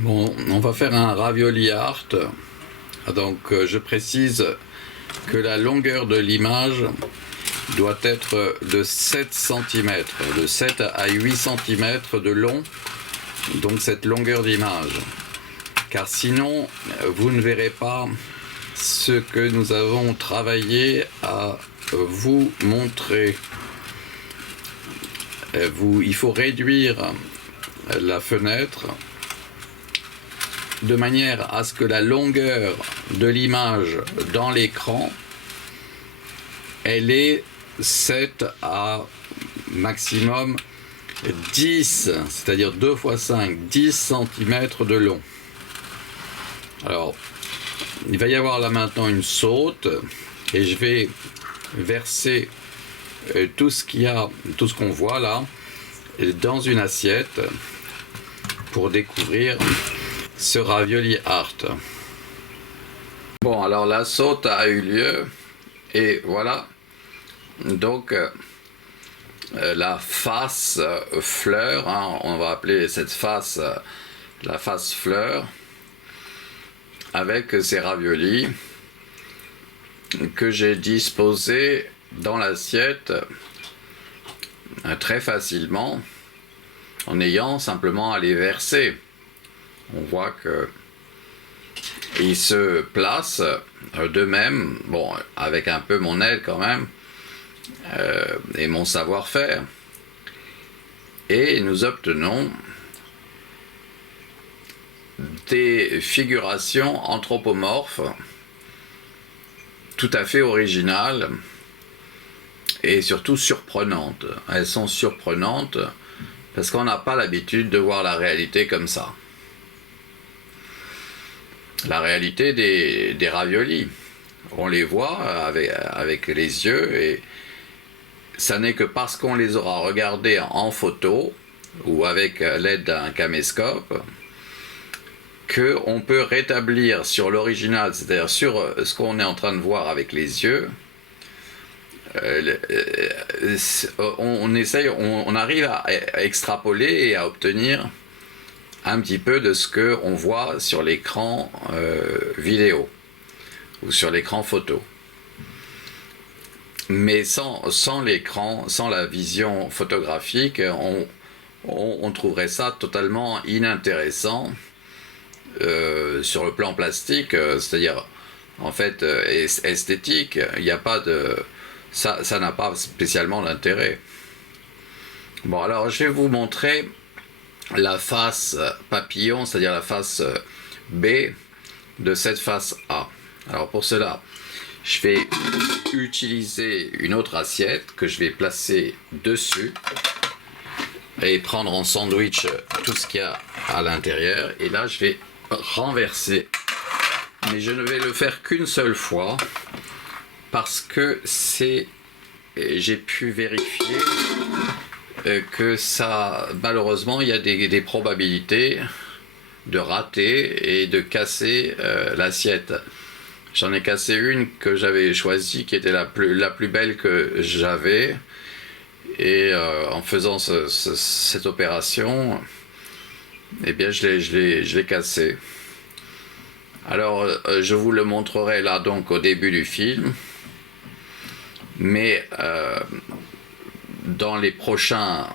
Bon, on va faire un ravioli art. Donc je précise que la longueur de l'image doit être de 7 cm, de 7 à 8 cm de long, donc cette longueur d'image. Car sinon, vous ne verrez pas ce que nous avons travaillé à vous montrer. Il faut réduire la fenêtre de manière à ce que la longueur de l'image dans l'écran, elle est 7 à maximum 10, c'est-à-dire 2 x 5, 10 cm de long. Alors, il va y avoir là maintenant une saute et je vais verser tout ce qu'on voit là dans une assiette pour découvrir ce ravioli art. Bon, alors la saute a eu lieu et voilà donc la face fleur, hein, on va appeler cette face la face fleur, avec ces raviolis que j'ai disposés dans l'assiette très facilement en ayant simplement à les verser. On voit que ils se placent d'eux-mêmes, bon, avec un peu mon aide quand même, et mon savoir-faire, et nous obtenons des figurations anthropomorphes tout à fait originales et surtout surprenantes. Elles sont surprenantes parce qu'on n'a pas l'habitude de voir la réalité comme ça. La réalité des raviolis, on les voit avec les yeux, et ça n'est que parce qu'on les aura regardés en photo ou avec l'aide d'un caméscope qu'on peut rétablir sur l'original, c'est-à-dire sur ce qu'on est en train de voir avec les yeux, on arrive à extrapoler et à obtenir un petit peu de ce qu'on voit sur l'écran vidéo ou sur l'écran photo. Mais sans l'écran, sans la vision photographique, on trouverait ça totalement inintéressant sur le plan plastique, c'est-à-dire en fait esthétique. Il n'y a pas de... ça n'a pas spécialement d'intérêt. Bon, alors je vais vous montrer la face papillon, c'est-à-dire la face B de cette face A. Alors pour cela, je vais utiliser une autre assiette que je vais placer dessus et prendre en sandwich tout ce qu'il y a à l'intérieur. Et là, je vais renverser. Mais je ne vais le faire qu'une seule fois parce que j'ai pu vérifier que ça, malheureusement, il y a des probabilités de rater et de casser l'assiette. J'en ai cassé une que j'avais choisie, qui était la plus belle que j'avais, et en faisant cette opération, eh bien je l'ai cassée. Alors je vous le montrerai là donc au début du film, mais dans les prochains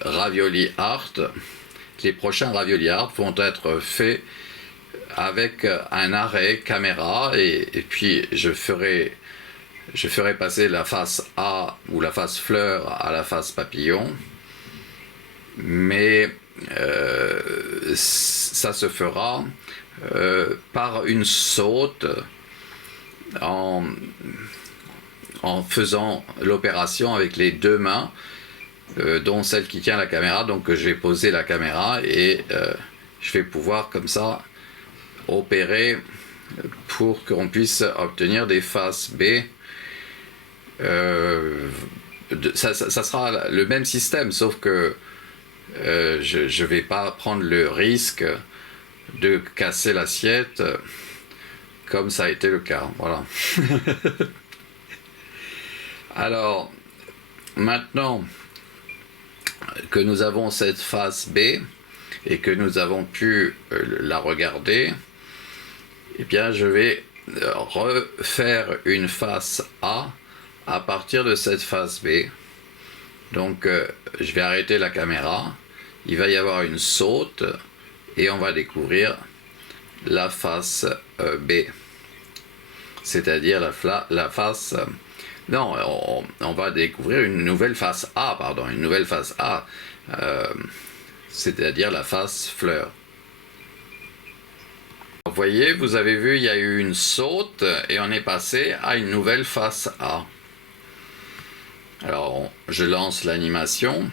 ravioli art, vont être faits avec un arrêt caméra, et puis je ferai passer la face A ou la face fleur à la face papillon, mais ça se fera par une saute en faisant l'opération avec les deux mains, dont celle qui tient la caméra. Donc je vais poser la caméra et je vais pouvoir comme ça opérer pour qu'on puisse obtenir des faces B. Ça sera le même système, sauf que je ne vais pas prendre le risque de casser l'assiette comme ça a été le cas. Voilà. Alors, maintenant que nous avons cette face B, et que nous avons pu la regarder, eh bien je vais refaire une face A à partir de cette face B. Donc je vais arrêter la caméra, il va y avoir une saute et on va découvrir la face B, c'est-à-dire la face... non, on va découvrir une nouvelle face A, pardon, une nouvelle face A, c'est-à-dire la face fleur. Vous voyez, vous avez vu, il y a eu une saute et on est passé à une nouvelle face A. Alors, je lance l'animation.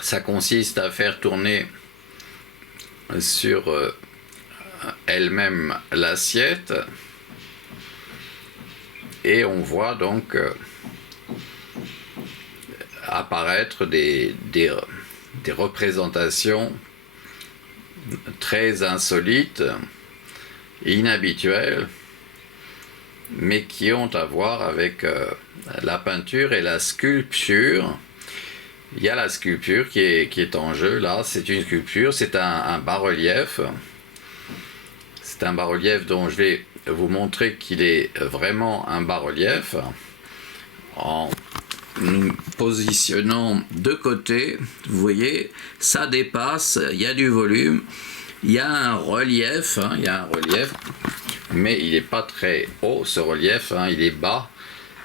Ça consiste à faire tourner sur elle-même l'assiette. Et on voit donc apparaître des représentations très insolites, inhabituelles, mais qui ont à voir avec la peinture et la sculpture. Il y a la sculpture qui est en jeu là, c'est une sculpture, c'est un bas-relief. C'est un bas-relief dont je vais vous montrer qu'il est vraiment un bas-relief en nous positionnant de côté. Vous voyez, ça dépasse, il y a du volume, il y a un relief, il y a un relief, mais il n'est pas très haut ce relief, il est bas,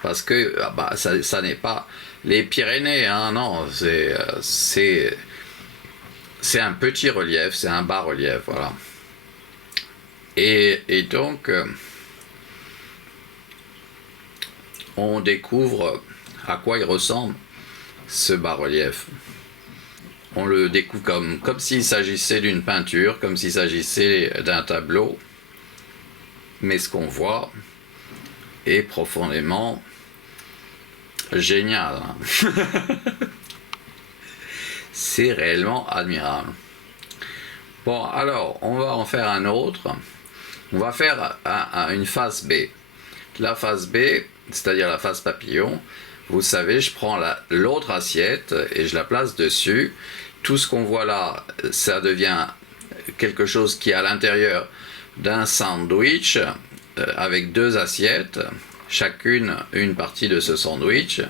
parce que ça n'est pas les Pyrénées, non, c'est un petit relief, c'est un bas-relief, voilà. Et donc, on découvre à quoi il ressemble ce bas-relief. On le découvre comme s'il s'agissait d'une peinture, comme s'il s'agissait d'un tableau. Mais ce qu'on voit est profondément génial. C'est réellement admirable. Bon, alors, on va en faire un autre. On va faire une face B. La face B, c'est-à-dire la face papillon, vous savez, je prends l'autre assiette et je la place dessus. Tout ce qu'on voit là, ça devient quelque chose qui est à l'intérieur d'un sandwich avec deux assiettes, chacune une partie de ce sandwich.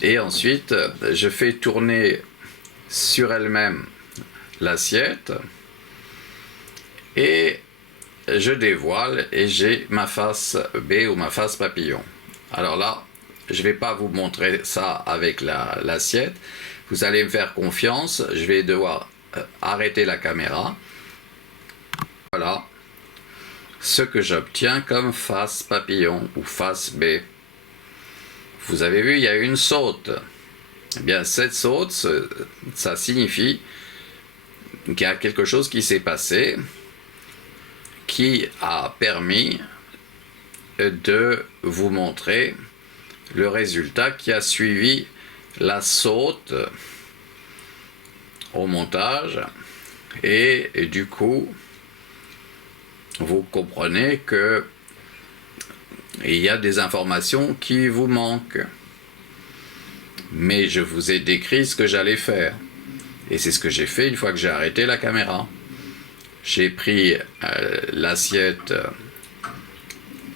Et ensuite, je fais tourner sur elle-même l'assiette et je dévoile et j'ai ma face B ou ma face papillon. Alors là, je ne vais pas vous montrer ça avec l'assiette. Vous allez me faire confiance. Je vais devoir arrêter la caméra. Voilà ce que j'obtiens comme face papillon ou face B. Vous avez vu, il y a une saute. Eh bien, cette saute, ça signifie qu'il y a quelque chose qui s'est passé qui a permis de vous montrer le résultat qui a suivi la saute au montage et du coup vous comprenez que il y a des informations qui vous manquent, mais je vous ai décrit ce que j'allais faire et c'est ce que j'ai fait une fois que j'ai arrêté la caméra. J'ai pris l'assiette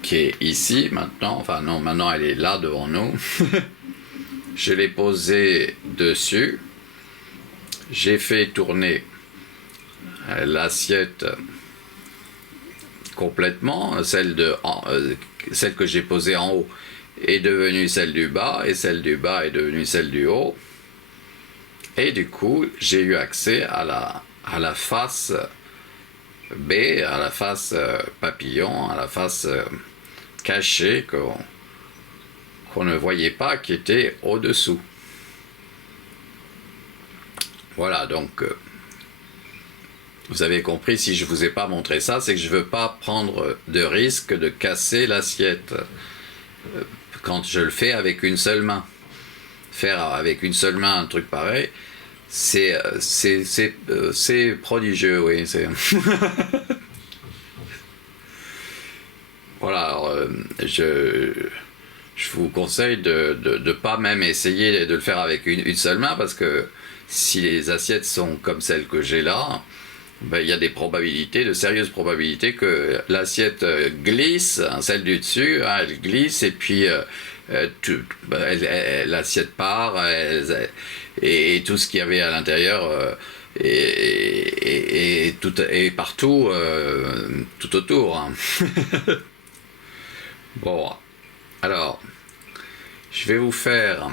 qui est ici maintenant, enfin non, maintenant elle est là devant nous. Je l'ai posée dessus. J'ai fait tourner l'assiette complètement, celle que j'ai posée en haut est devenue celle du bas et celle du bas est devenue celle du haut. Et du coup, j'ai eu accès à la face B, à la face papillon, à la face cachée qu'on ne voyait pas, qui était au-dessous. Voilà, donc vous avez compris, si je ne vous ai pas montré ça, c'est que je ne veux pas prendre de risque de casser l'assiette quand je le fais avec une seule main. Faire avec une seule main un truc pareil, c'est prodigieux, oui. Voilà, alors, je je vous conseille de ne pas même essayer de le faire avec une seule main, parce que si les assiettes sont comme celles que j'ai là, ben, il y a des probabilités, de sérieuses probabilités que l'assiette glisse, hein, celle du dessus, hein, elle glisse, et puis l'assiette part, et tout ce qu'il y avait à l'intérieur et partout, tout autour. Hein. Bon, alors, je vais vous faire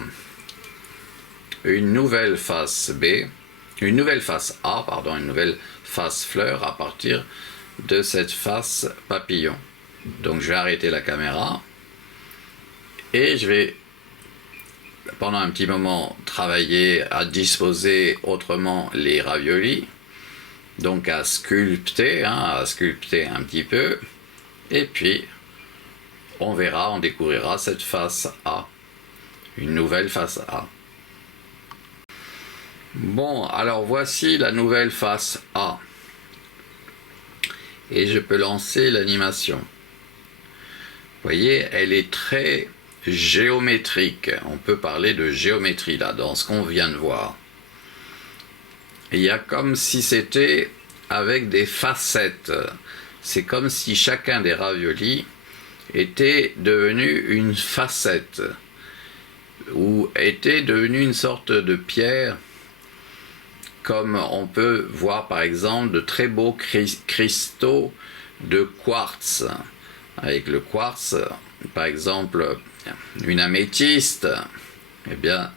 une nouvelle face B, une nouvelle face A, pardon, une nouvelle face fleur à partir de cette face papillon. Donc je vais arrêter la caméra et je vais pendant un petit moment travailler à disposer autrement les raviolis, donc à sculpter un petit peu, et puis on verra, on découvrira cette face A, une nouvelle face A. Bon, alors voici la nouvelle face A. Et je peux lancer l'animation. Vous voyez, elle est très géométrique. On peut parler de géométrie là, dans ce qu'on vient de voir. Il y a comme si c'était avec des facettes. C'est comme si chacun des raviolis était devenu une facette, ou était devenu une sorte de pierre, comme on peut voir par exemple de très beaux cristaux de quartz. Avec le quartz, par exemple, une améthyste, eh bien,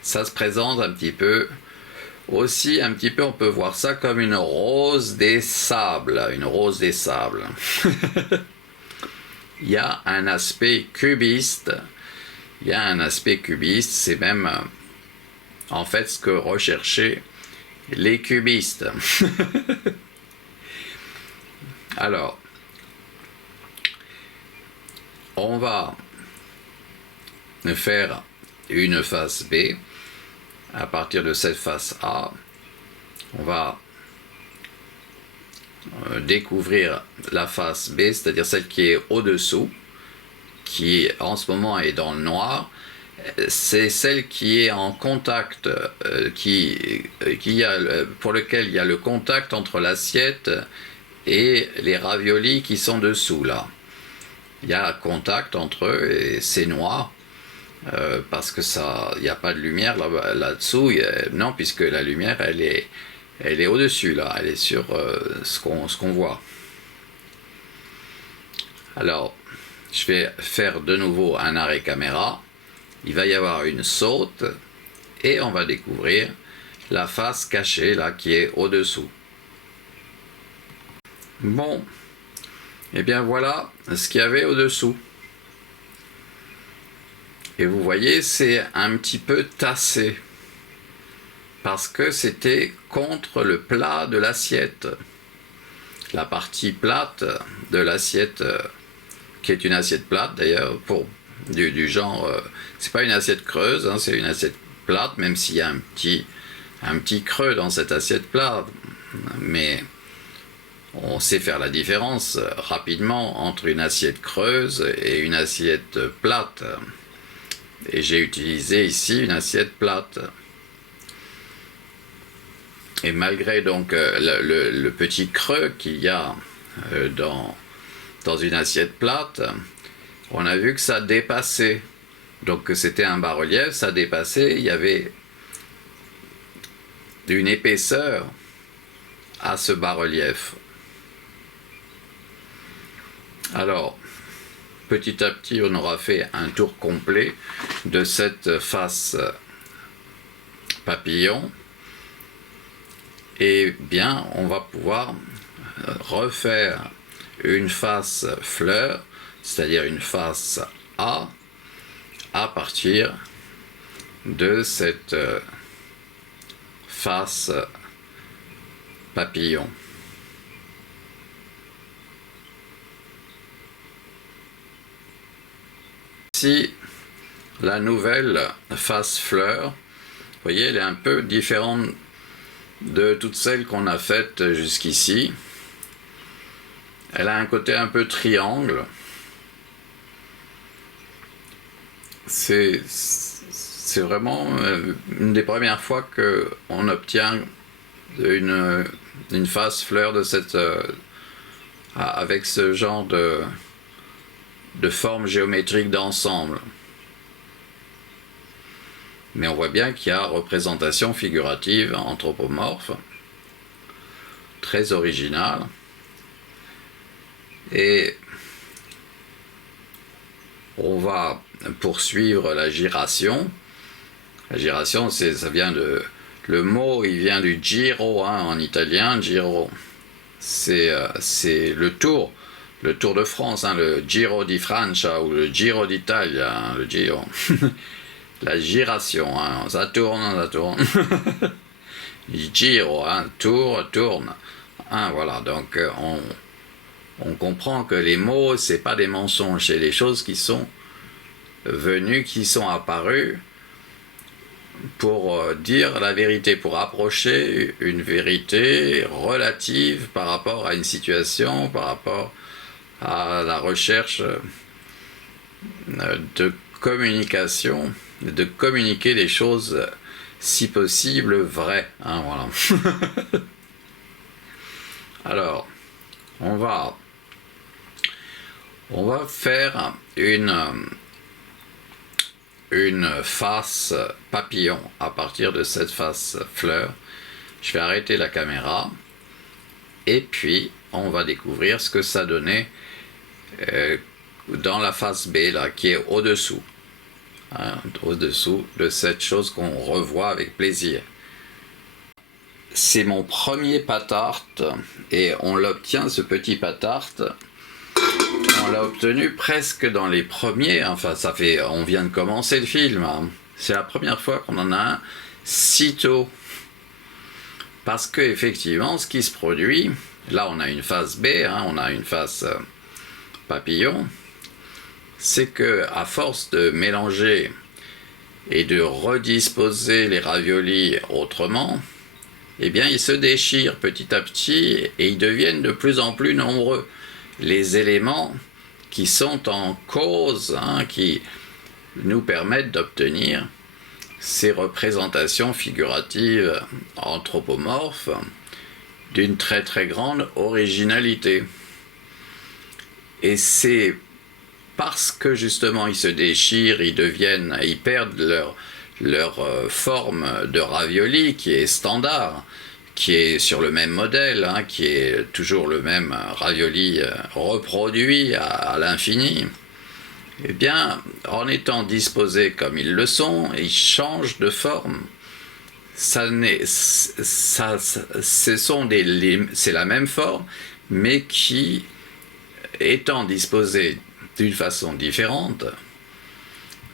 ça se présente un petit peu. Aussi, un petit peu, on peut voir ça comme une rose des sables. Une rose des sables. Il y a un aspect cubiste. Il y a un aspect cubiste. C'est même, en fait, ce que recherchaient les cubistes. Alors, on va faire une face B. À partir de cette face A, on va découvrir la face B, c'est-à-dire celle qui est au-dessous, qui en ce moment est dans le noir. C'est celle qui est en contact, pour lequel il y a le contact entre l'assiette et les raviolis qui sont dessous là. Il y a contact entre eux et c'est noir. Parce que ça, il n'y a pas de lumière là-dessous, non, puisque la lumière elle est au-dessus là, elle est sur ce qu'on voit. Alors, je vais faire de nouveau un arrêt caméra, il va y avoir une saute et on va découvrir la face cachée là qui est au-dessous. Bon, et bien voilà ce qu'il y avait au-dessous. Et vous voyez, c'est un petit peu tassé, parce que c'était contre le plat de l'assiette. La partie plate de l'assiette, qui est une assiette plate d'ailleurs, du genre, c'est pas une assiette creuse, hein, c'est une assiette plate, même s'il y a un petit creux dans cette assiette plate. Mais on sait faire la différence rapidement entre une assiette creuse et une assiette plate. Et j'ai utilisé ici une assiette plate. Et malgré donc le petit creux qu'il y a dans une assiette plate, on a vu que ça dépassait. Donc que c'était un bas-relief, ça dépassait, il y avait une épaisseur à ce bas-relief. Alors, petit à petit, on aura fait un tour complet de cette face papillon. Et bien, on va pouvoir refaire une face fleur, c'est-à-dire une face A, à partir de cette face papillon. Ici, la nouvelle face fleur, vous voyez, elle est un peu différente de toutes celles qu'on a faites jusqu'ici. Elle a un côté un peu triangle. c'est vraiment une des premières fois qu'on obtient une phase fleur de avec ce genre de forme géométrique d'ensemble. Mais on voit bien qu'il y a représentation figurative anthropomorphe, très originale. Et on va poursuivre la giration. La giration, ça vient de... Le mot, il vient du giro, hein, en italien, giro. C'est le tour de France, hein, le Giro di Francia ou le Giro d'Italia, hein, le Giro. La giration, hein, ça tourne, ça tourne. Giro, hein, tourne. Hein, voilà, donc on comprend que les mots, c'est pas des mensonges, c'est des choses qui sont venues, qui sont apparues pour dire la vérité, pour approcher une vérité relative par rapport à une situation, par rapport à la recherche de communication, de communiquer des choses, si possible, vraies. Hein, voilà. Alors, on va faire une face papillon à partir de cette face fleur. Je vais arrêter la caméra et puis on va découvrir ce que ça donnait dans la face B là, qui est au-dessous, hein, au-dessous de cette chose qu'on revoit avec plaisir. C'est mon premier patart et on l'obtient, ce petit patart. On l'a obtenu presque dans les premiers, enfin on vient de commencer le film, hein. C'est la première fois qu'on en a un si tôt. Parce que effectivement, ce qui se produit, là on a une face B, hein, on a une face papillon, c'est que à force de mélanger et de redisposer les raviolis autrement, eh bien ils se déchirent petit à petit et ils deviennent de plus en plus nombreux. Les éléments qui sont en cause, hein, qui nous permettent d'obtenir ces représentations figuratives anthropomorphes d'une très très grande originalité. Et c'est parce que justement ils se déchirent, ils perdent leur forme de ravioli qui est standard, qui est sur le même modèle, hein, qui est toujours le même ravioli reproduit à l'infini, eh bien, en étant disposés comme ils le sont, ils changent de forme. C'est la même forme, mais qui, étant disposée d'une façon différente,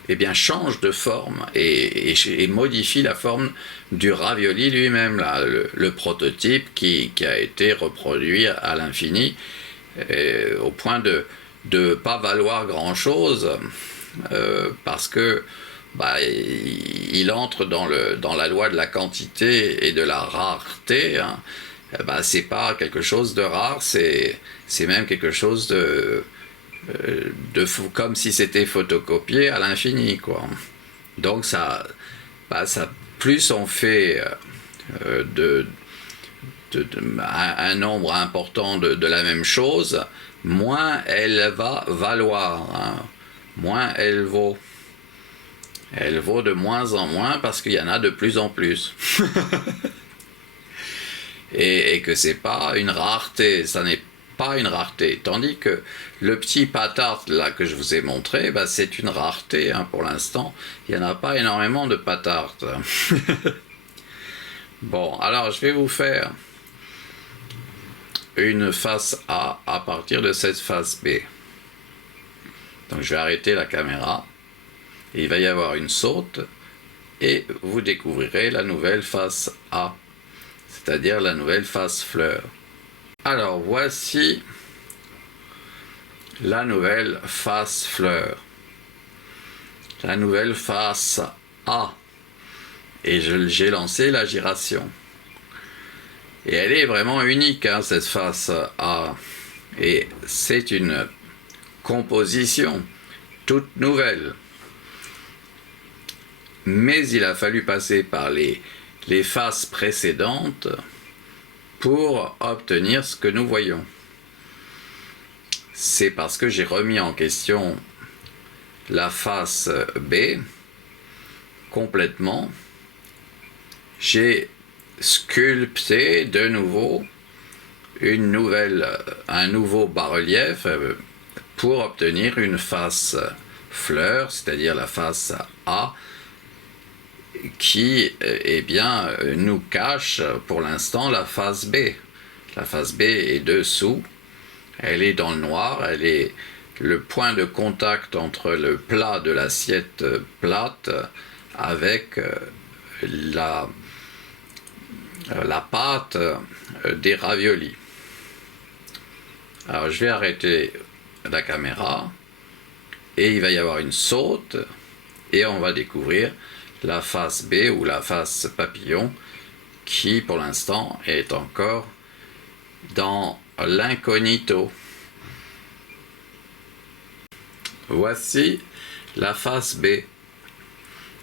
eh bien, change de forme et modifie la forme du ravioli lui-même, là, le prototype qui a été reproduit à l'infini, au point de ne pas valoir grand-chose, parce que il entre dans la loi de la quantité et de la rareté, hein. C'est pas quelque chose de rare, c'est même quelque chose comme si c'était photocopié à l'infini, quoi. Donc plus on fait un nombre important de la même chose, moins elle va valoir, hein. Moins elle vaut. Elle vaut de moins en moins parce qu'il y en a de plus en plus. et que c'est pas une rareté, ça n'est pas une rareté. Tandis que le petit patart là que je vous ai montré, c'est une rareté, hein, pour l'instant. Il n'y en a pas énormément de patart. Bon, alors je vais vous faire une face A à partir de cette face B. Donc je vais arrêter la caméra. Il va y avoir une saute et vous découvrirez la nouvelle face A, c'est-à-dire la nouvelle face fleur. Alors voici la nouvelle face fleur, la nouvelle face A, et j'ai lancé la giration. Et elle est vraiment unique, hein, cette face A, et c'est une composition toute nouvelle. mais il a fallu passer par les phases précédentes pour obtenir ce que nous voyons. C'est parce que j'ai remis en question la face B complètement. J'ai sculpté de nouveau un nouveau bas-relief pour obtenir une face fleur, c'est-à-dire la face A, qui nous cache pour l'instant la face B. La face B est dessous, elle est dans le noir, elle est le point de contact entre le plat de l'assiette plate avec la pâte des raviolis. Alors je vais arrêter la caméra et il va y avoir une saute et on va découvrir la face B ou la face papillon qui pour l'instant est encore dans l'incognito. Voici la face B,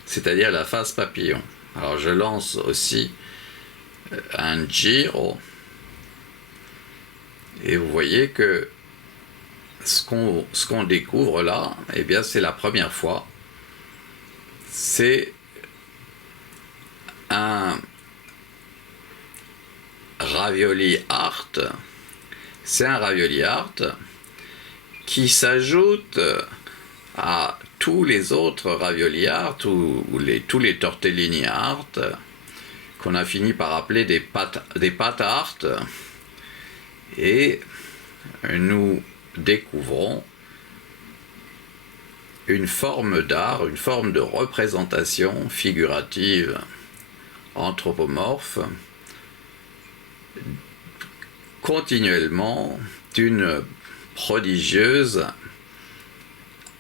c'est-à-dire la face papillon. Alors je lance aussi un giro et vous voyez que ce qu'on découvre là, eh bien c'est la première fois. C'est un ravioli art. C'est un ravioli art qui s'ajoute à tous les autres ravioli art ou tous les tortellini art qu'on a fini par appeler des pâtes art, et nous découvrons une forme d'art, une forme de représentation figurative anthropomorphe continuellement d'une prodigieuse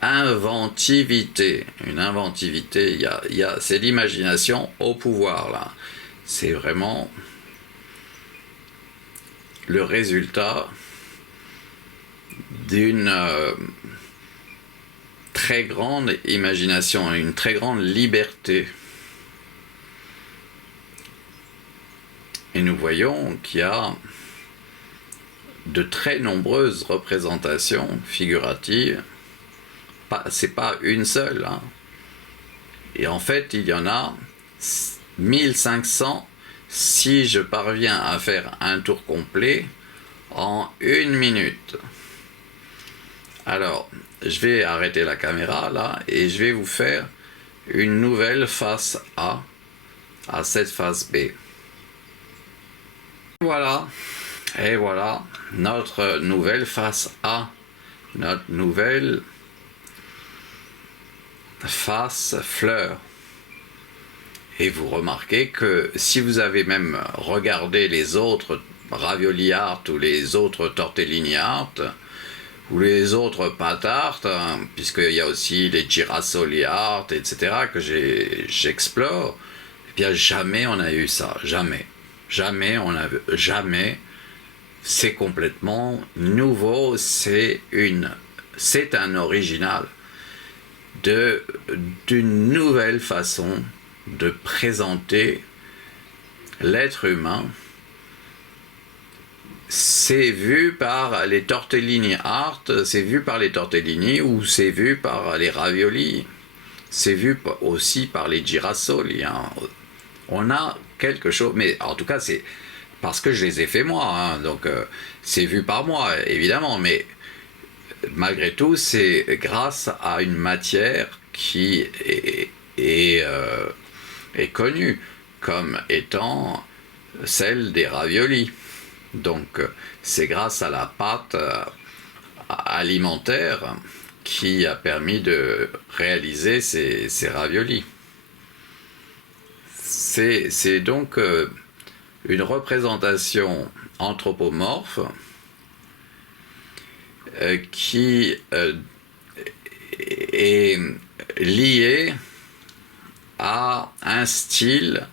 inventivité. Une inventivité, c'est l'imagination au pouvoir là. C'est vraiment le résultat d'une très grande imagination, une très grande liberté. Et nous voyons qu'il y a de très nombreuses représentations figuratives. C'est pas une seule. Hein. Et en fait, il y en a 1500 si je parviens à faire un tour complet en 1 minute. Alors, je vais arrêter la caméra là et je vais vous faire une nouvelle face A à cette face B. Voilà, et voilà notre nouvelle face A, notre nouvelle face fleur. Et vous remarquez que si vous avez même regardé les autres ravioli art ou les autres tortellini art ou les autres pâtes art, hein, puisqu'il y a aussi les girasoli art, etc., que j'explore, eh bien jamais on a eu ça, jamais. Jamais on a vu, jamais. C'est complètement nouveau, c'est un original d'une nouvelle façon de présenter l'être humain. C'est vu par les tortellini art, c'est vu par les tortellini ou c'est vu par les raviolis, c'est vu aussi par les girasoli. Hein. On a quelque chose, mais en tout cas c'est parce que je les ai fait moi, hein, donc c'est vu par moi évidemment, mais malgré tout c'est grâce à une matière qui est connue comme étant celle des raviolis. Donc c'est grâce à la pâte alimentaire qui a permis de réaliser ces raviolis. C'est donc une représentation anthropomorphe qui est liée à un style,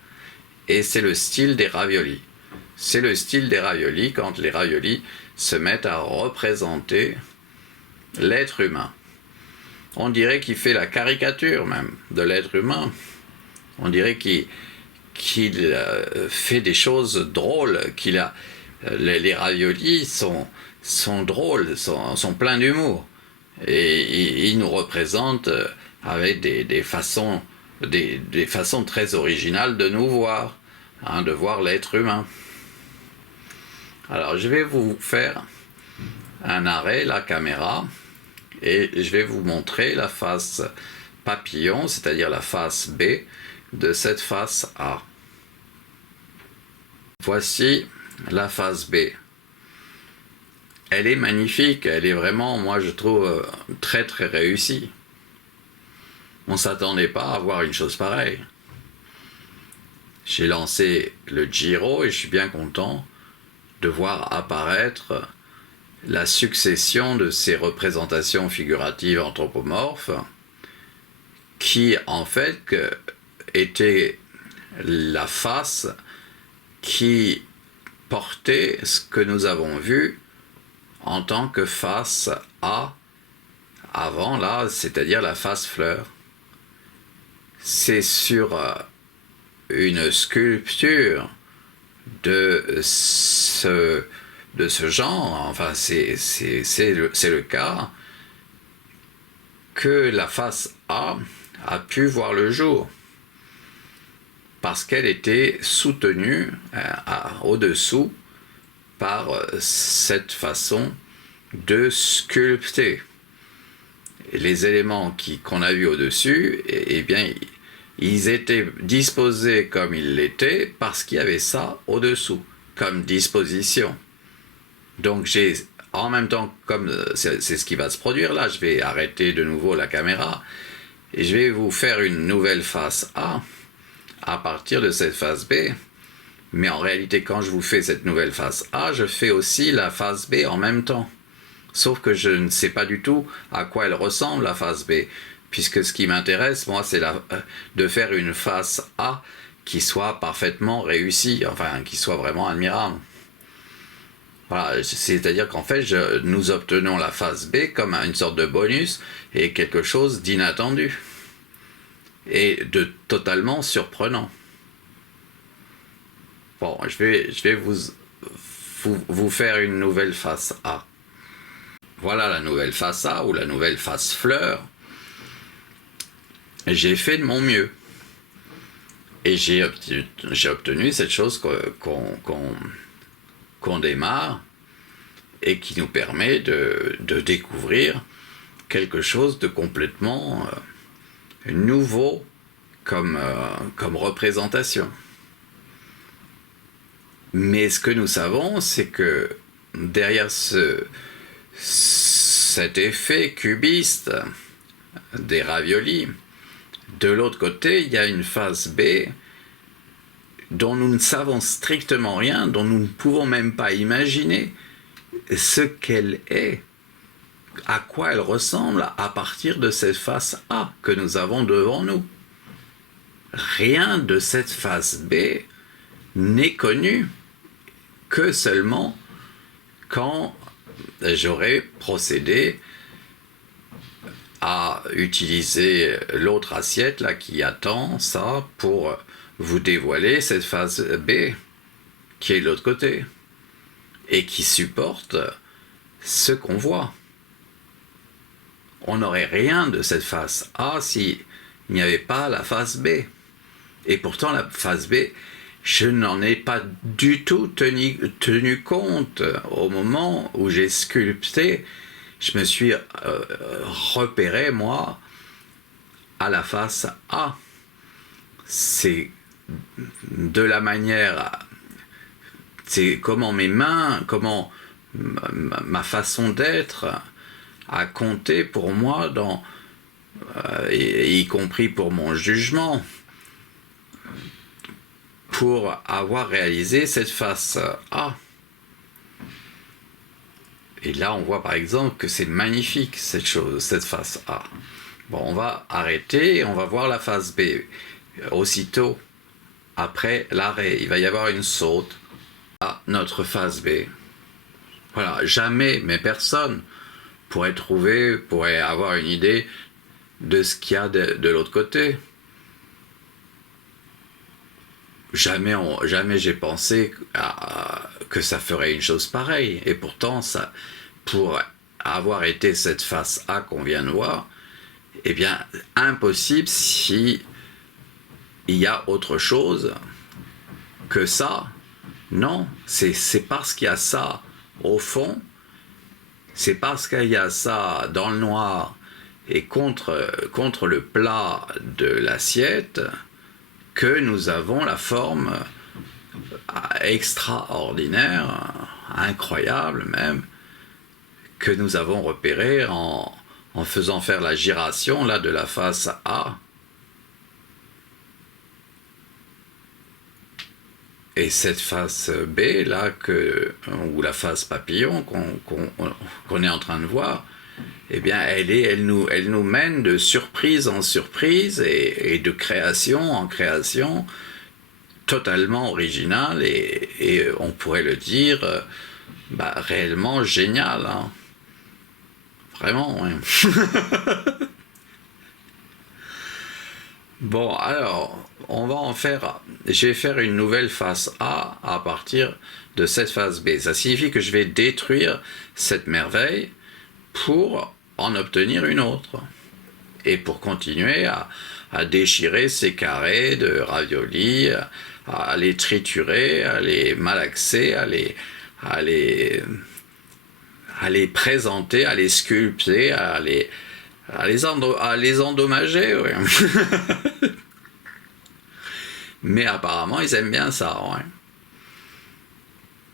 et c'est le style des raviolis. C'est le style des raviolis quand les raviolis se mettent à représenter l'être humain. On dirait qu'il fait la caricature même de l'être humain. On dirait qu'il fait des choses drôles, les raviolis sont drôles, sont pleins d'humour. Et il nous représente avec des façons très originales de nous voir, hein, de voir l'être humain. Alors je vais vous faire un arrêt, la caméra, et je vais vous montrer la face papillon, c'est-à-dire la face B de cette face A. Voici la face B. Elle est magnifique, elle est vraiment, moi je trouve, très très réussie. On ne s'attendait pas à voir une chose pareille. J'ai lancé le Giro et je suis bien content de voir apparaître la succession de ces représentations figuratives anthropomorphes qui en fait étaient la face qui portait ce que nous avons vu en tant que face A avant là, c'est-à-dire la face fleur. C'est sur une sculpture de ce genre, enfin c'est le cas, que la face A pu voir le jour, parce qu'elle était soutenue au-dessous par cette façon de sculpter. Et les éléments qu'on a vus au-dessus, eh bien, ils étaient disposés comme ils l'étaient parce qu'il y avait ça au-dessous, comme disposition. Donc j'ai, en même temps, comme c'est ce qui va se produire là, je vais arrêter de nouveau la caméra et je vais vous faire une nouvelle face A à partir de cette face B. Mais en réalité, quand je vous fais cette nouvelle face A, je fais aussi la face B en même temps. Sauf que je ne sais pas du tout à quoi elle ressemble, la face B. Puisque ce qui m'intéresse, moi, c'est de faire une face A qui soit parfaitement réussie, enfin, qui soit vraiment admirable. Voilà, c'est-à-dire qu'en fait, nous obtenons la face B comme une sorte de bonus et quelque chose d'inattendu et de totalement surprenant. Bon, je vais vous faire une nouvelle face A. Voilà la nouvelle face A ou la nouvelle face fleur. J'ai fait de mon mieux. Et j'ai obtenu cette chose qu'on démarre et qui nous permet de découvrir quelque chose de complètement nouveau comme représentation. Mais ce que nous savons, c'est que derrière cet effet cubiste des raviolis, de l'autre côté, il y a une face B dont nous ne savons strictement rien, dont nous ne pouvons même pas imaginer ce qu'elle est, à quoi elle ressemble à partir de cette face A que nous avons devant nous. Rien de cette face B n'est connu que seulement quand j'aurai procédé à utiliser l'autre assiette là qui attend ça pour vous dévoiler cette face B qui est de l'autre côté et qui supporte ce qu'on voit. On n'aurait rien de cette face A s'il n'y avait pas la face B. Et pourtant la face B, je n'en ai pas du tout tenu compte au moment où j'ai sculpté. Je me suis repéré, moi, à la face A. C'est de la manière, c'est comment mes mains, comment ma façon d'être a compté pour moi, y compris pour mon jugement, pour avoir réalisé cette face A. Et là, on voit par exemple que c'est magnifique cette face A. Bon, on va arrêter et on va voir la face B. Aussitôt après l'arrêt, il va y avoir une saute à notre face B. Voilà, jamais, mais personne pourrait avoir une idée de ce qu'il y a de l'autre côté. jamais j'ai pensé que ça ferait une chose pareille. Et pourtant, ça, pour avoir été cette face A qu'on vient de voir, eh bien, impossible si il y a autre chose que ça. Non, c'est parce qu'il y a ça au fond, c'est parce qu'il y a ça dans le noir et contre le plat de l'assiette que nous avons la forme extraordinaire, incroyable même, que nous avons repérée en faisant faire la giration là de la face A. Et cette face B là, ou la face papillon qu'on est en train de voir, eh bien elle nous mène de surprise en surprise et de création en création totalement originale et on pourrait le dire réellement génial, hein. Vraiment, ouais. Bon, alors, je vais faire une nouvelle face A à partir de cette face B. Ça signifie que je vais détruire cette merveille pour en obtenir une autre. Et pour continuer à déchirer ces carrés de raviolis, à les triturer, à les malaxer, à les présenter, à les sculpter, à les endommager, ouais. Mais apparemment, ils aiment bien ça, ouais.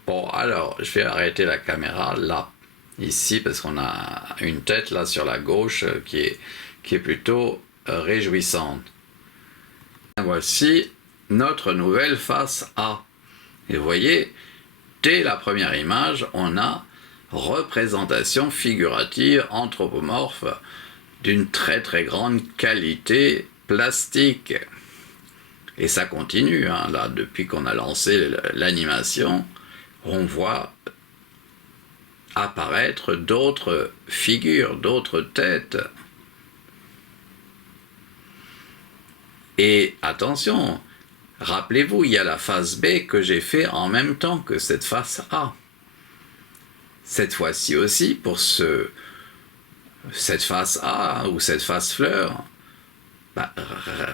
Bon, alors, je vais arrêter la caméra là, ici, parce qu'on a une tête là sur la gauche qui est plutôt réjouissante. Voici notre nouvelle face A. Et vous voyez, dès la première image, on a représentation figurative anthropomorphe d'une très très grande qualité plastique. Et ça continue, hein, là, depuis qu'on a lancé l'animation, on voit apparaître d'autres figures, d'autres têtes. Et attention, rappelez-vous, il y a la face B que j'ai fait en même temps que cette face A. Cette fois-ci aussi, pour cette face A ou cette face fleur,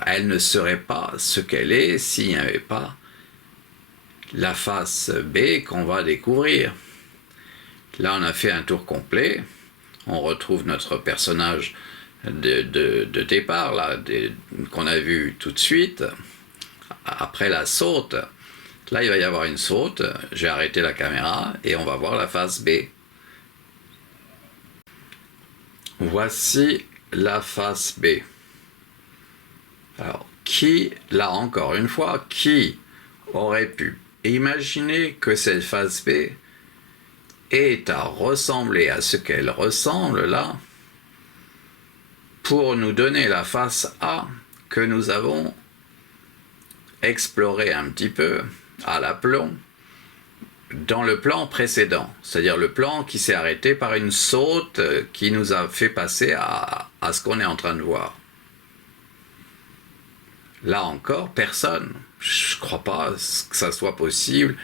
elle ne serait pas ce qu'elle est s'il n'y avait pas la face B qu'on va découvrir. Là, on a fait un tour complet. On retrouve notre personnage de départ, là, qu'on a vu tout de suite, après la saute. Là, il va y avoir une saute. Je vais arrêter la caméra et on va voir la face B. Voici la face B. Alors, là encore une fois, qui aurait pu imaginer que cette face B est à ressembler à ce qu'elle ressemble là, pour nous donner la face A que nous avons explorée un petit peu à l'aplomb dans le plan précédent, c'est-à-dire le plan qui s'est arrêté par une saute qui nous a fait passer à ce qu'on est en train de voir. Là encore, personne. Je ne crois pas que ça soit possible,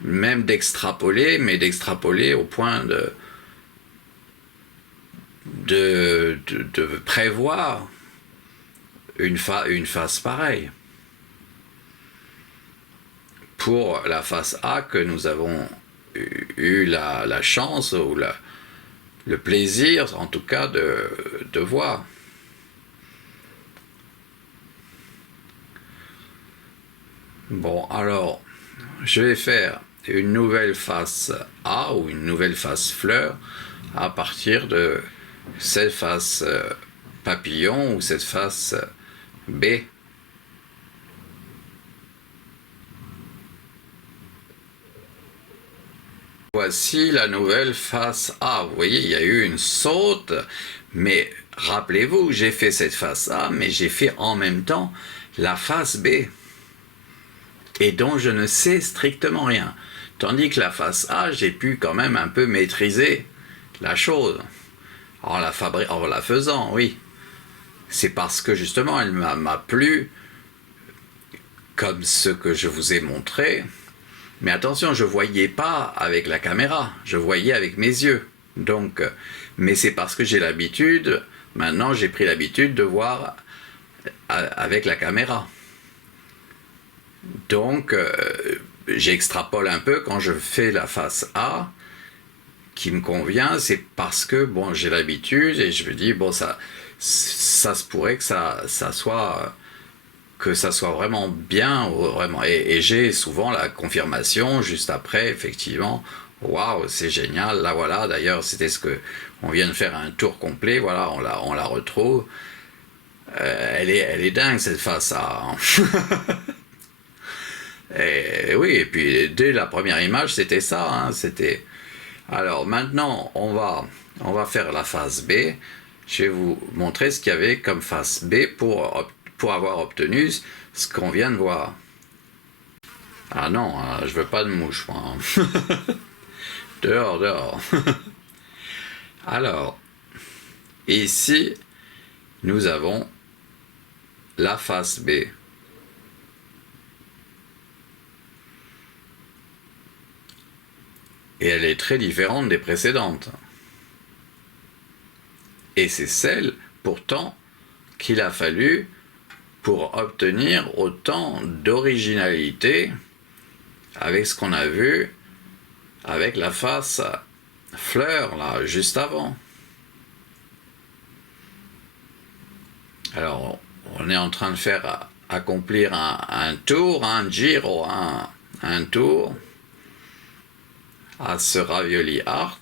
même d'extrapoler, mais d'extrapoler au point de prévoir une face pareille. Pour la face A que nous avons eu la chance ou le plaisir, en tout cas, de voir. Bon, alors, je vais faire une nouvelle face A ou une nouvelle face fleur à partir de cette face papillon ou cette face B. Voici la nouvelle face A. Vous voyez, il y a eu une saute, mais rappelez-vous, j'ai fait cette face A, mais j'ai fait en même temps la face B. Et dont je ne sais strictement rien. Tandis que la face A, j'ai pu quand même un peu maîtriser la chose. En la faisant, oui. C'est parce que justement, elle m'a plu comme ce que je vous ai montré. Mais attention, je ne voyais pas avec la caméra, je voyais avec mes yeux. Donc, mais c'est parce que j'ai l'habitude, maintenant j'ai pris l'habitude de voir avec la caméra. Donc, j'extrapole un peu quand je fais la face A, qui me convient, c'est parce que bon, j'ai l'habitude et je me dis bon, ça se pourrait que ça soit vraiment bien, vraiment. Et j'ai souvent la confirmation juste après, effectivement. Waouh, c'est génial. Là, voilà. D'ailleurs, c'était ce que on vient de faire un tour complet. Voilà, on la retrouve. Elle est dingue cette face A. Et oui, et puis dès la première image, c'était ça. Hein, c'était. Alors maintenant, on va faire la face B. Je vais vous montrer ce qu'il y avait comme face B pour avoir obtenu ce qu'on vient de voir. Ah non, je veux pas de mouche, moi. Dehors, dehors. Alors, ici, nous avons la face B. Et elle est très différente des précédentes. Et c'est celle, pourtant, qu'il a fallu pour obtenir autant d'originalité avec ce qu'on a vu avec la face fleur, là, juste avant. Alors, on est en train de faire accomplir un tour, un giro, un tour à ce ravioli art.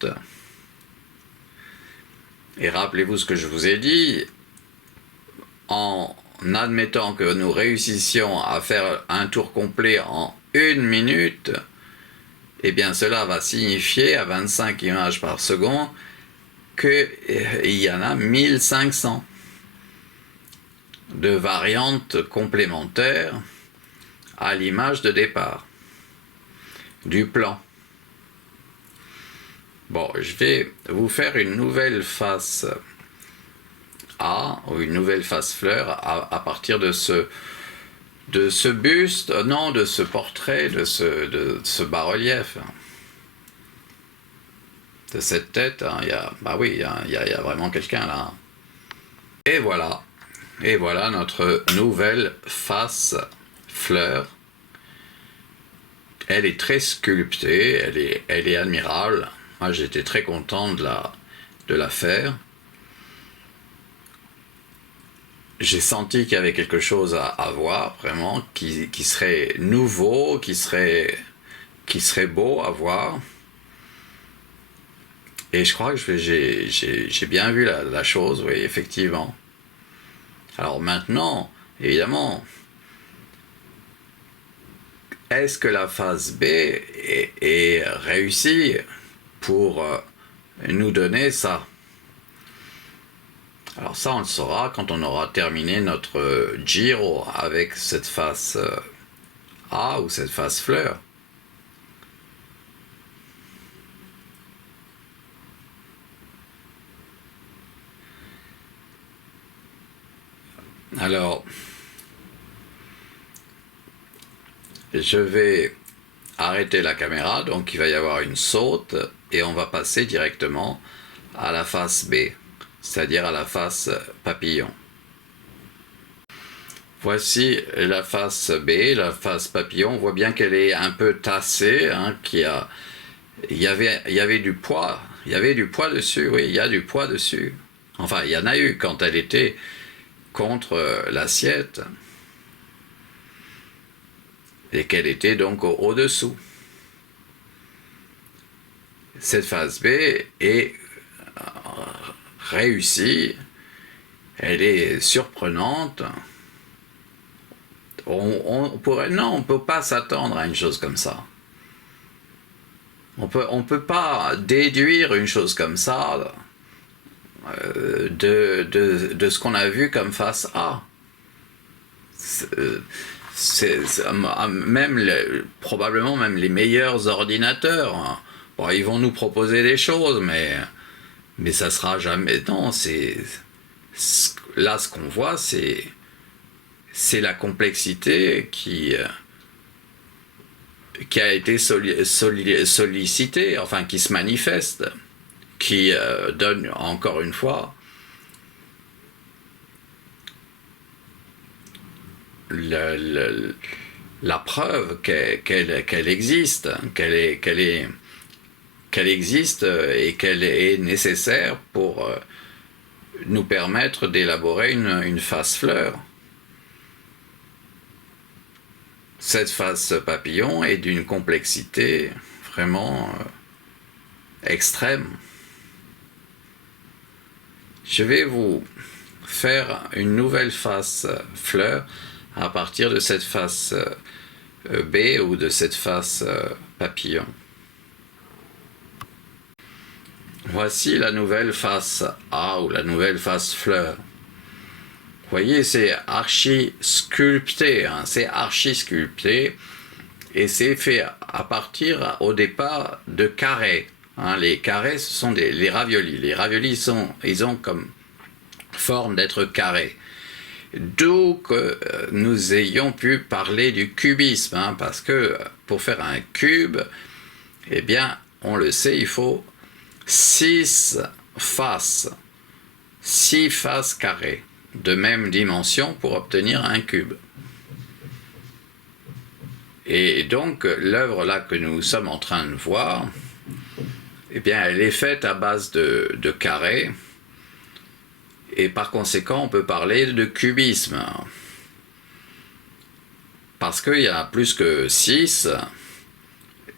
Et rappelez-vous ce que je vous ai dit, en admettant que nous réussissions à faire un tour complet en 1 minute, eh bien cela va signifier à 25 images par seconde qu'il y en a 1500 de variantes complémentaires à l'image de départ du plan. Bon, je vais vous faire une nouvelle face A, ou une nouvelle face fleur, à partir de ce buste, non, de ce portrait, de ce bas-relief. De cette tête, hein, il y a vraiment quelqu'un là. Et voilà notre nouvelle face fleur. Elle est très sculptée, elle est admirable. Moi, j'étais très content de la faire. J'ai senti qu'il y avait quelque chose à voir, vraiment, qui serait nouveau, qui serait beau à voir. Et je crois que j'ai bien vu la chose, oui, effectivement. Alors maintenant, évidemment, est-ce que la phase B est réussie pour nous donner ça? Alors ça, on le saura quand on aura terminé notre giro avec cette face A ou cette face fleur. Alors, je vais arrêter la caméra, donc il va y avoir une saute et on va passer directement à la face B, c'est-à-dire à la face papillon. Voici la face B, la face papillon. On voit bien qu'elle est un peu tassée, hein, il y avait du poids, dessus, oui, il y a du poids dessus. Enfin, il y en a eu quand elle était contre l'assiette et qu'elle était donc au-dessous. Cette phase B est réussie, elle est surprenante. On peut pas s'attendre à une chose comme ça. On peut pas déduire une chose comme ça de ce qu'on a vu comme face A. Probablement même les meilleurs ordinateurs, hein. Bon, ils vont nous proposer des choses, mais ça sera jamais. Non, là ce qu'on voit, c'est c'est la complexité qui a été sollicitée, enfin qui se manifeste, qui donne encore une fois la preuve qu'elle existe, qu'elle existe et qu'elle est nécessaire pour nous permettre d'élaborer une phase fleur. Cette phase papillon est d'une complexité vraiment extrême. Je vais vous faire une nouvelle phase fleur à partir de cette phase B ou de cette phase papillon. Voici la nouvelle phase A ou la nouvelle phase fleur. Vous voyez, c'est archi sculpté, hein, c'est archi sculpté et c'est fait à partir au départ de carrés. Hein. Les carrés, ce sont les raviolis. Les raviolis, ils ont comme forme d'être carrés. D'où que nous ayons pu parler du cubisme, hein, parce que pour faire un cube, eh bien, on le sait, il faut 6 faces carrées de même dimension pour obtenir un cube. Et donc, l'œuvre là que nous sommes en train de voir, eh bien, elle est faite à base de carrés, et par conséquent, on peut parler de cubisme. Parce qu'il y en a plus que 6,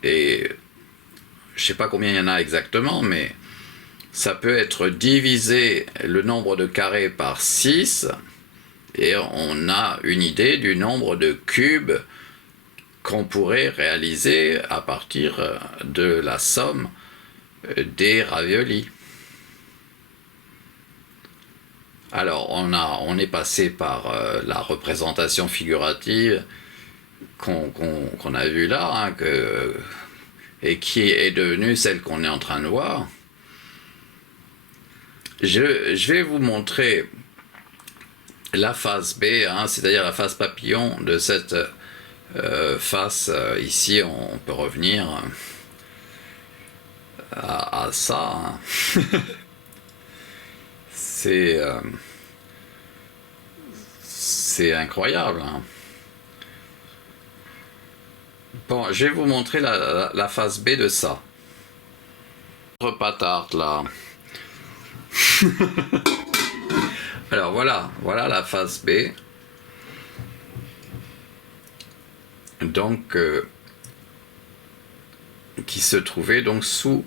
et je ne sais pas combien il y en a exactement, mais ça peut être divisé le nombre de carrés par 6 et on a une idée du nombre de cubes qu'on pourrait réaliser à partir de la somme des raviolis. Alors on est passé par la représentation figurative qu'on a vue là, hein, et qui est devenue celle qu'on est en train de voir. Je vais vous montrer la phase B, hein, c'est-à-dire la phase papillon de cette face. Ici, on peut revenir à ça. Hein. C'est incroyable. Hein. Bon, je vais vous montrer la phase B de ça. Patate là. Alors voilà la phase B. Donc qui se trouvait donc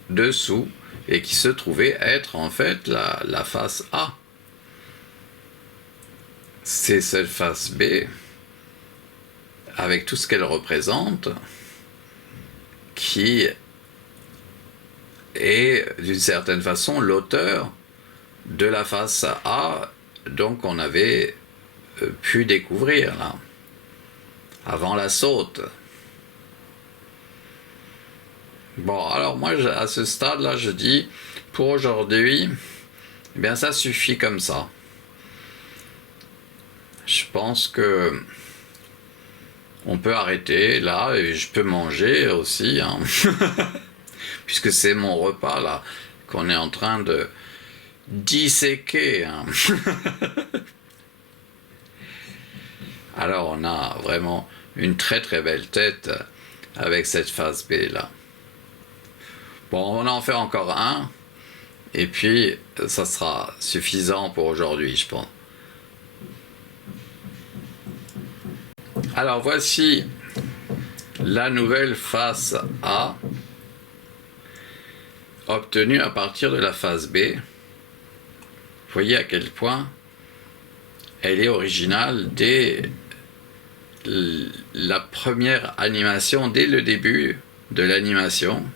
dessous et qui se trouvait être en fait la phase A. C'est cette phase B avec tout ce qu'elle représente qui est d'une certaine façon l'auteur de la face A, donc on avait pu découvrir là, avant la saute. Bon, alors moi à ce stade là je dis pour aujourd'hui, eh bien ça suffit comme ça. Je pense que on peut arrêter là et je peux manger aussi, hein. Puisque c'est mon repas là qu'on est en train de disséquer. Hein. Alors on a vraiment une très très belle tête avec cette phase B là. Bon, on en fait encore un et puis ça sera suffisant pour aujourd'hui, je pense. Alors voici la nouvelle face A obtenue à partir de la phase B. Vous voyez à quel point elle est originale dès la première animation, dès le début de l'animation.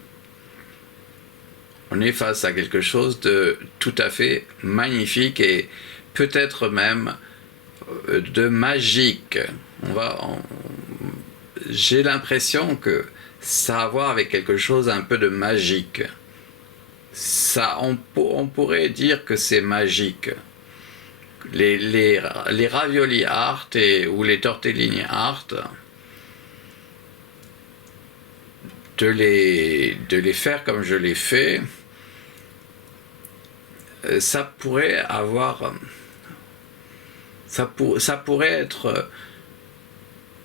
On est face à quelque chose de tout à fait magnifique et peut-être même de magique. J'ai l'impression que ça a à voir avec quelque chose un peu de magique. Ça, on pourrait dire que c'est magique, les ravioli art ou les tortellini art, de les faire comme je l'ai fait, ça pourrait avoir, ça pourrait être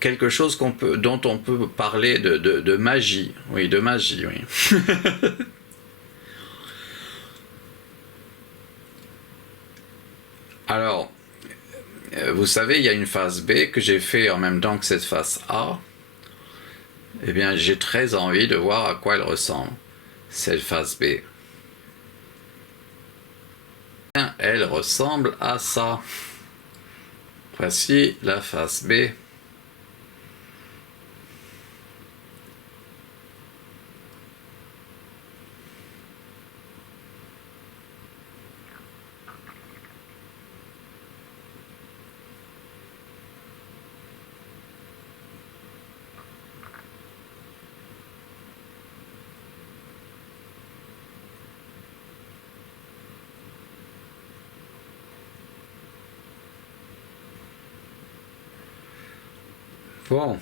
quelque chose dont on peut parler de magie, oui, de magie, oui. Alors, vous savez, il y a une phase B que j'ai fait en même temps que cette phase A. Eh bien, j'ai très envie de voir à quoi elle ressemble, cette phase B. Elle ressemble à ça. Voici la phase B. Bon.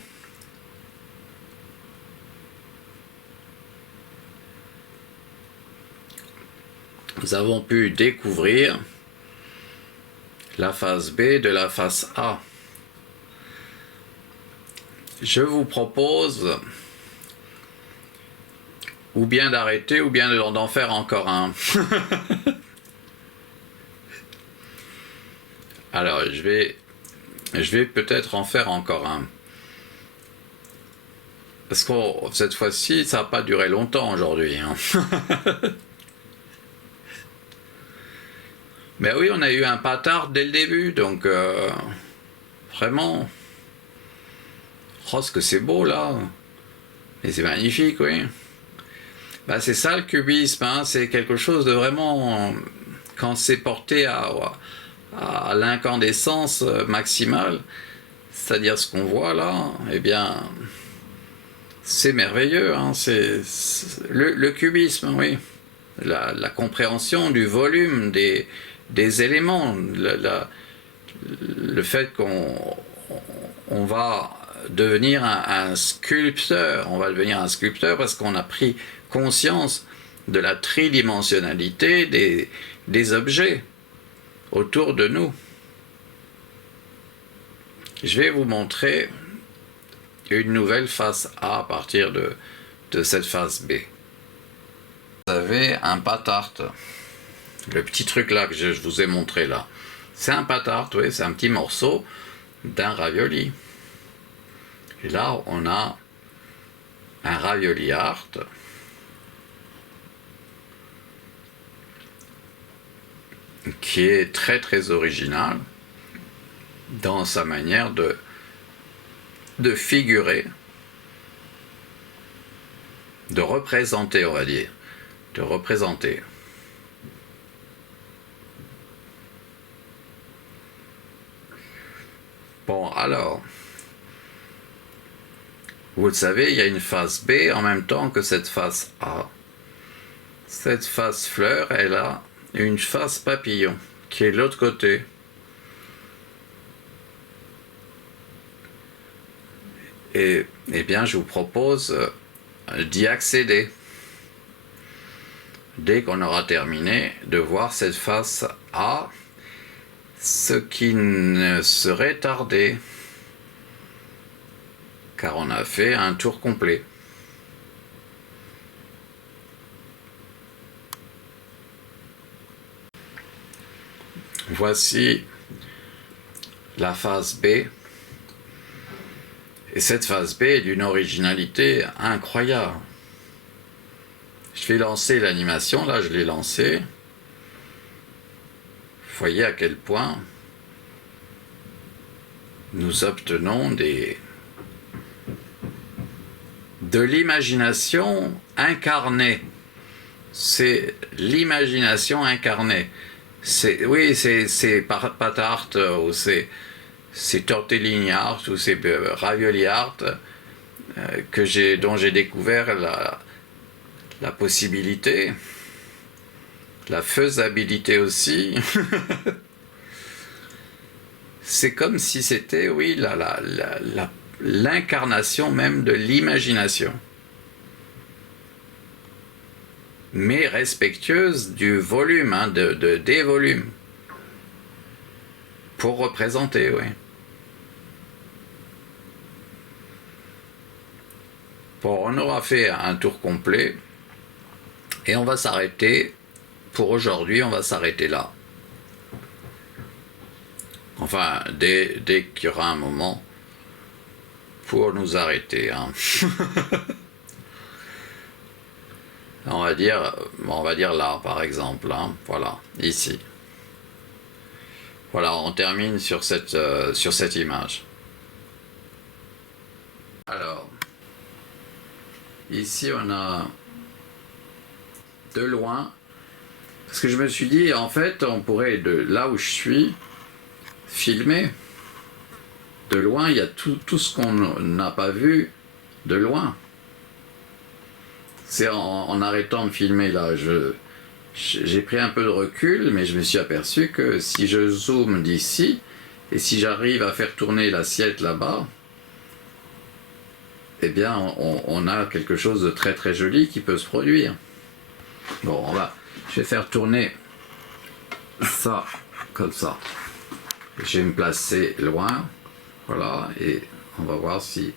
Nous avons pu découvrir la phase B de la phase A. Je vous propose ou bien d'arrêter ou bien d'en faire encore un. Alors, je vais peut-être en faire encore un. Parce que cette fois-ci, ça n'a pas duré longtemps aujourd'hui. Hein. Mais oui, on a eu un patard dès le début, donc vraiment. Oh, ce que c'est beau là. Et c'est magnifique, oui. Bah, c'est ça le cubisme, hein. C'est quelque chose de vraiment. Quand c'est porté à l'incandescence maximale, c'est-à-dire ce qu'on voit là, eh bien. C'est merveilleux, hein. C'est le cubisme, oui. La compréhension du volume des éléments, le fait qu'on va devenir un sculpteur, on va devenir un sculpteur parce qu'on a pris conscience de la tridimensionnalité des objets autour de nous. Je vais vous montrer une nouvelle phase A à partir de cette phase B. Vous avez un patart, le petit truc là que je vous ai montré là. C'est un patart, oui, c'est un petit morceau d'un ravioli. Et là, on a un ravioli art qui est très très original dans sa manière de figurer, de représenter, on va dire, de représenter. Bon, alors, vous le savez, il y a une phase B en même temps que cette phase A. Cette phase fleur, elle a une phase papillon, qui est de l'autre côté. Et eh bien, je vous propose d'y accéder. Dès qu'on aura terminé de voir cette phase A, ce qui ne serait tardé, car on a fait un tour complet. Voici la phase B. Et cette phase B est d'une originalité incroyable. Je vais lancer l'animation, là je l'ai lancée. Vous voyez à quel point nous obtenons de l'imagination incarnée. C'est l'imagination incarnée. Oui, c'est patart ou c'est tortellini art ou c'est ravioli art dont j'ai découvert la possibilité, la faisabilité aussi. c'est comme si c'était, oui, l'incarnation même de l'imagination. Mais respectueuse du volume, hein, des volumes. Pour représenter, oui. Bon, on aura fait un tour complet. Et on va s'arrêter. Pour aujourd'hui, on va s'arrêter là. Enfin, dès qu'il y aura un moment pour nous arrêter. Hein. on va dire là, par exemple. Hein. Voilà, ici. Voilà, on termine sur cette image. Alors, ici on a de loin, parce que je me suis dit, en fait, on pourrait, de là où je suis, filmer. De loin, il y a tout ce qu'on n'a pas vu de loin. C'est en arrêtant de filmer là, j'ai pris un peu de recul, mais je me suis aperçu que si je zoome d'ici, et si j'arrive à faire tourner l'assiette là-bas, eh bien on a quelque chose de très très joli qui peut se produire. Bon, je vais faire tourner ça comme ça. Je vais me placer loin, voilà, et on va voir si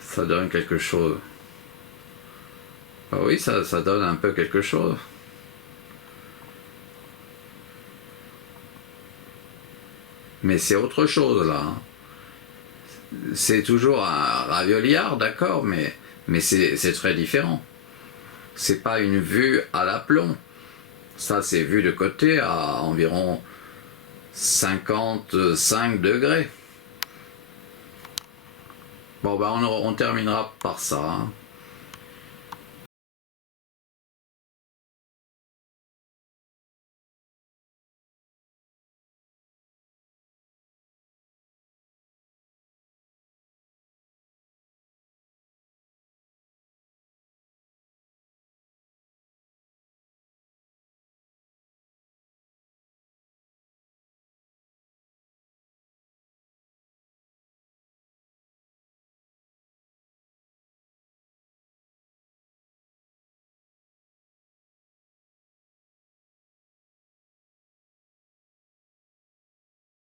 ça donne quelque chose. Ah oui, ça donne un peu quelque chose. Mais c'est autre chose là. C'est toujours un ravioliard, d'accord, mais c'est très différent. C'est pas une vue à l'aplomb. Ça, c'est vu de côté à environ 55 degrés. Bon, ben on terminera par ça. Hein.